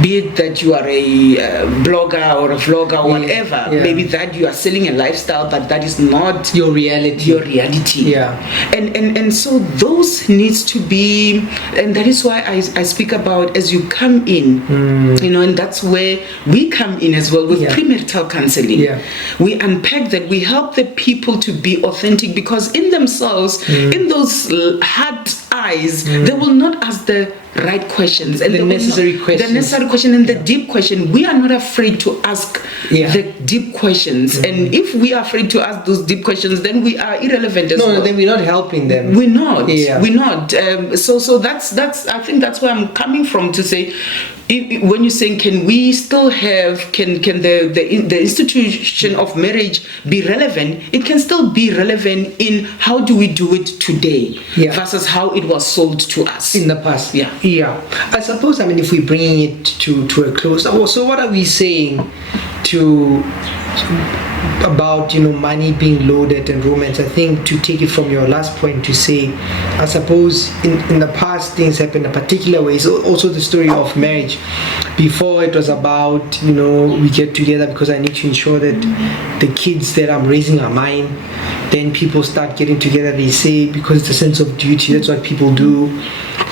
Be it that you are a blogger or a vlogger or whatever, maybe that you are selling a lifestyle, but that is not your reality. And so those needs to be, and that is why I speak about as you come in, and that's where we come in as well with premarital counseling. We unpack that, we help the people to be authentic, because in themselves, in those hard eyes, they will not ask the right questions, and the necessary question and the deep question. We are not afraid to ask the deep questions, and if we are afraid to ask those deep questions, then we are irrelevant as well. No, then we're not helping them. We're not. We're not. So that's I think that's where I'm coming from, to say, when you're saying, can we still have, can the institution of marriage be relevant? It can still be relevant in how do we do it today versus how it was sold to us in the past. I suppose, if we're bringing it to a close, so what are we saying to about money being loaded and romance, I think to take it from your last point to say, I suppose in the past things happened a particular way. So also the story of marriage. Before it was about we get together because I need to ensure that the kids that I'm raising are mine. Then people start getting together, they say, because it's a sense of duty, that's what people do.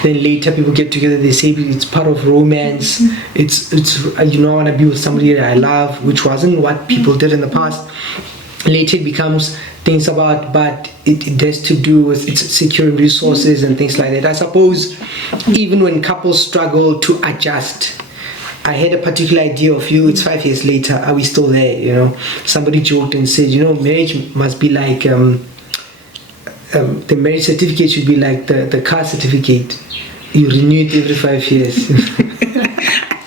Then later people get together, they say it's part of romance. It's I want to be with somebody that I love, which wasn't what people did in the past. Later it becomes things about, but it has to do with it's securing resources and things like that. I suppose even when couples struggle to adjust, I had a particular idea of you, it's 5 years later, are we still there? Somebody joked and said, marriage must be like the marriage certificate should be like the car certificate. You renew it every 5 years.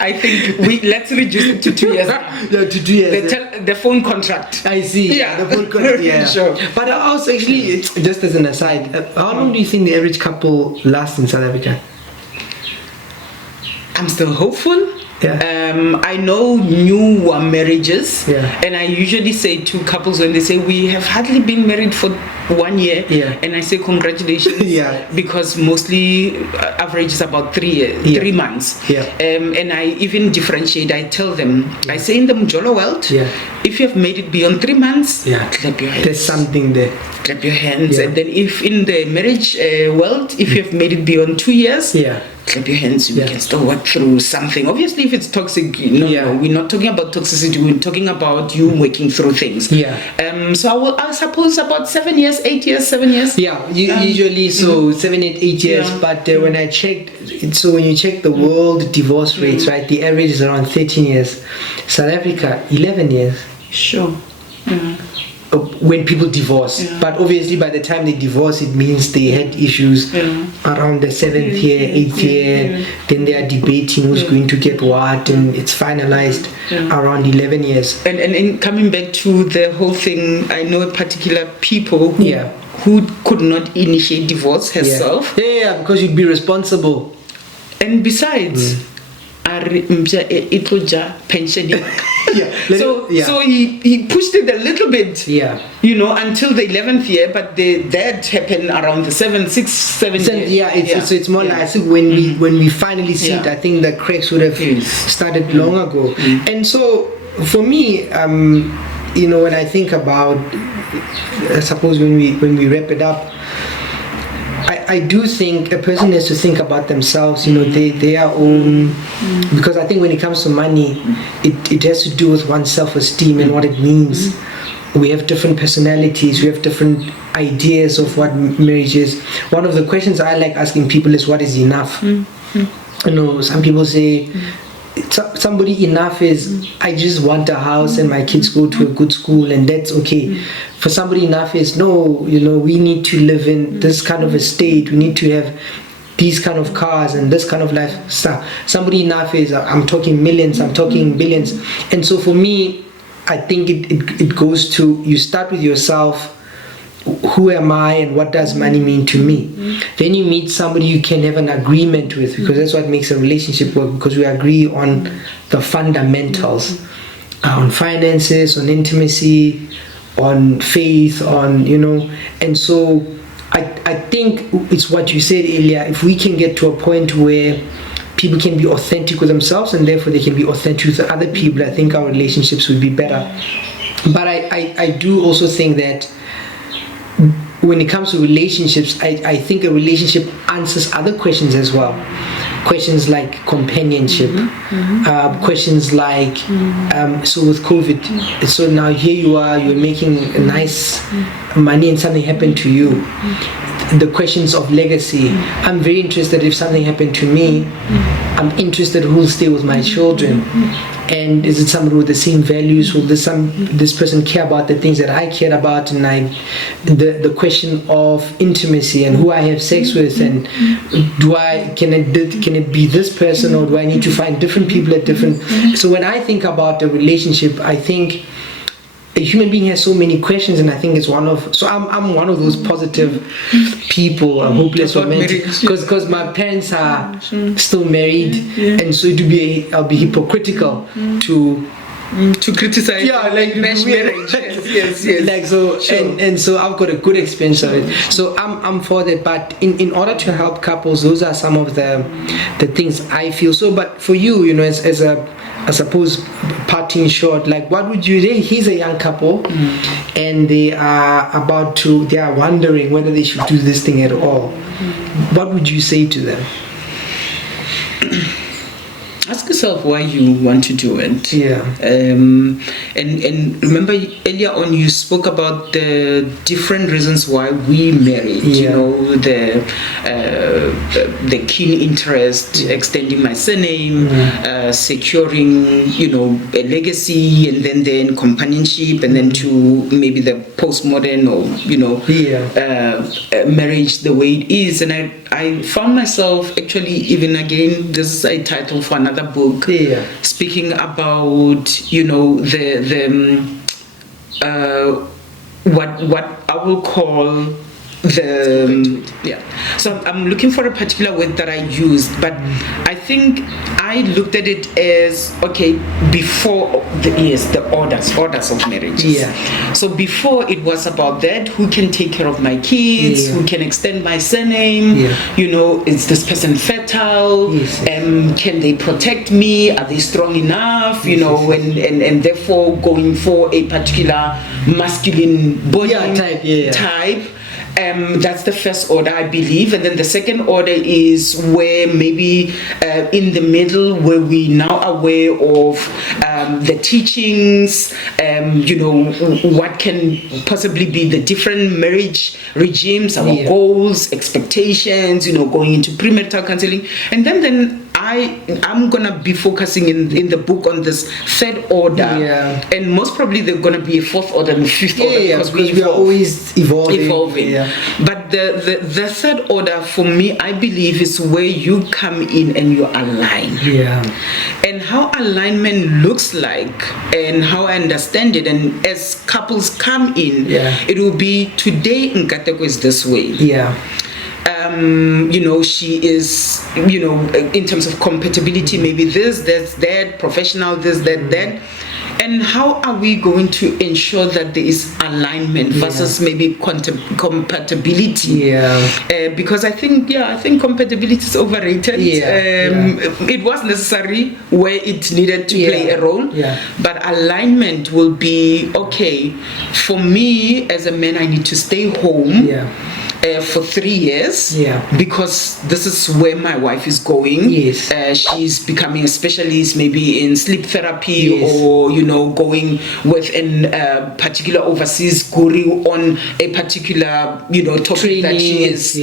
I think let's reduce it to 2 years. Yeah, to 2 years. The phone contract. I see. Yeah, the phone contract. Yeah, sure. But also, actually, just as an aside, how long do you think the average couple lasts in South Africa? I'm still hopeful. Yeah. I know new marriages, yeah. And I usually say to couples when they say we have hardly been married for 1 year, yeah. And I say congratulations, yeah. Because mostly average is about 3 years, yeah. 3 months, yeah. And I even differentiate. I tell them, I say in the Mjolo world, yeah. If you have made it beyond 3 months, yeah. clap your hands. There's something there. Clap your hands, yeah. And then if in the marriage world, if you have made it beyond 2 years, yeah. Clap your hands, we yeah. can still work through something. Obviously, if it's toxic, no, we're not talking about toxicity, we're talking about you working through things. Yeah. So I suppose about 7 years, 8 years, 7 years. Yeah, usually 7, 8, 8 years. Yeah. But when I checked, so when you check the world divorce rates, right, the average is around 13 years. South Africa, 11 years. Sure. When people divorce, but obviously by the time they divorce, it means they had issues around the 7th year, 8th year. Then they are debating who's going to get what, and it's finalized around 11 years. And in coming back to the whole thing, I know particular people who could not initiate divorce herself. Yeah, because you'd be responsible. And besides, pension. So he pushed it a little bit, until the 11th year, but that happened around the 6th, 7th year. So it's more like, I think when we finally see it, I think the cracks would have started long ago. And so for me, when I think about, I suppose when we wrap it up, I do think a person has to think about themselves, their own, because I think when it comes to money, it has to do with one's self-esteem and what it means. We have different personalities, we have different ideas of what marriage is. One of the questions I like asking people is, what is enough? Some people say, somebody enough is, I just want a house and my kids go to a good school and that's okay. For somebody enough is, no, we need to live in this kind of estate, we need to have these kind of cars and this kind of lifestyle. Somebody enough is, I'm talking millions, I'm talking billions. And so for me, I think it goes to, you start with yourself. Who am I and what does money mean to me? Then you meet somebody you can have an agreement with, because that's what makes a relationship work, because we agree on the fundamentals, on finances, on intimacy, on faith, and so I think it's what you said earlier. If we can get to a point where people can be authentic with themselves and therefore they can be authentic with other people, I think our relationships would be better. But I do also think that when it comes to relationships, I think a relationship answers other questions as well. Questions like companionship, questions like, so with COVID, so now here you are, you're making a nice money and something happened to you. The questions of legacy. I'm very interested if something happened to me. I'm interested who will stay with my children. And is it somebody with the same values? Will this person care about the things that I care about? And the question of intimacy and who I have sex with, and can it be this person, or do I need to find different people at different? So when I think about a relationship, I think a human being has so many questions, and I think it's I'm one of those positive people, hopeless romantic, because my parents are still married, and so I'll be hypocritical to To criticize, like bash marriage. Yes. Like so, sure. and so I've got a good experience of it. So I'm for that. But in order to help couples, those are some of the things I feel. So, but for you, as a, I suppose, parting short, like what would you say? He's a young couple, and they are wondering whether they should do this thing at all. What would you say to them? Ask yourself why you want to do it. Yeah. And remember earlier on you spoke about the different reasons why we married. Yeah. The keen interest, extending my surname, securing, a legacy, and then companionship, and then to maybe the postmodern or marriage the way it is. And I found myself actually, even again, this is a title for another book, speaking about what I will call so I'm looking for a particular word that I used, but I think I looked at it as before the orders of marriage. So before it was about that, who can take care of my kids, who can extend my surname, is this person fertile, can they protect me, are they strong enough, and therefore going for a particular masculine body type. That's the first order, I believe. And then the second order is where maybe in the middle, where we now aware of the teachings, what can possibly be the different marriage regimes, our goals, expectations, going into premarital counseling. And then I'm gonna be focusing in the book on this third order, and most probably there's gonna be a fourth order and a fifth order, because we are always evolving. But the third order for me, I believe, is where you come in and you align. And how alignment looks like, and how I understand it, and as couples come in, it will be today Nkateko is this way. She is, in terms of compatibility, maybe this, that, professional, this, that. And how are we going to ensure that there is alignment versus maybe compatibility? Because I think compatibility is overrated. It was necessary where it needed to play a role. But alignment will be, for me as a man, I need to stay home. For 3 years, because this is where my wife is going. She's becoming a specialist, maybe in sleep therapy, or going with a particular overseas guru on a particular topic that she is.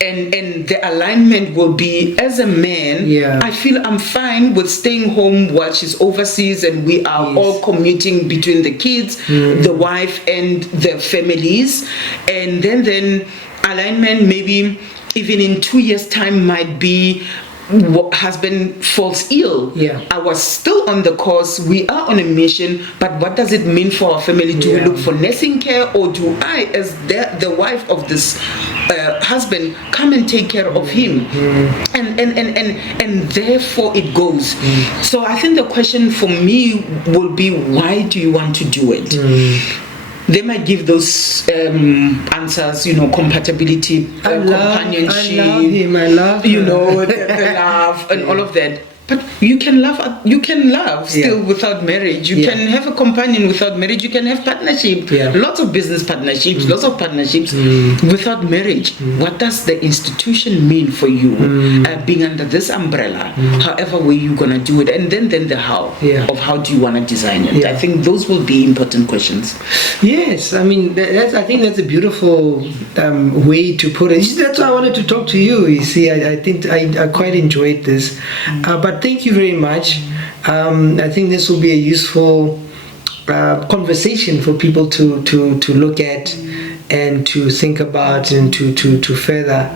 And the alignment will be, as a man, I feel I'm fine with staying home while she's overseas, and we are all commuting between the kids, the wife, and the families. And then alignment, maybe even in 2 years' time, might be husband falls ill. I was still on the course, we are on a mission, but what does it mean for our family? Do we look for nursing care, or do I, as the wife of this husband, come and take care of him? And therefore it goes. So I think the question for me will be, why do you want to do it? They might give those answers, compatibility, companionship, I love him, the love and all of that. But you can love still without marriage. You can have a companion without marriage. You can have partnership, lots of business partnerships, lots of partnerships without marriage. What does the institution mean for you, being under this umbrella? However way you're gonna do it, and then the how of how do you want to design it? I think those will be important questions. Yes, I mean I think that's a beautiful way to put it. That's why I wanted to talk to you. You see, I think I quite enjoyed this, but thank you very much. I think this will be a useful conversation for people to look at and to think about and to further.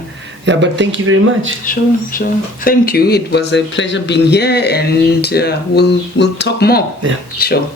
But thank you very much. Sure. Thank you. It was a pleasure being here, and we'll talk more. Sure.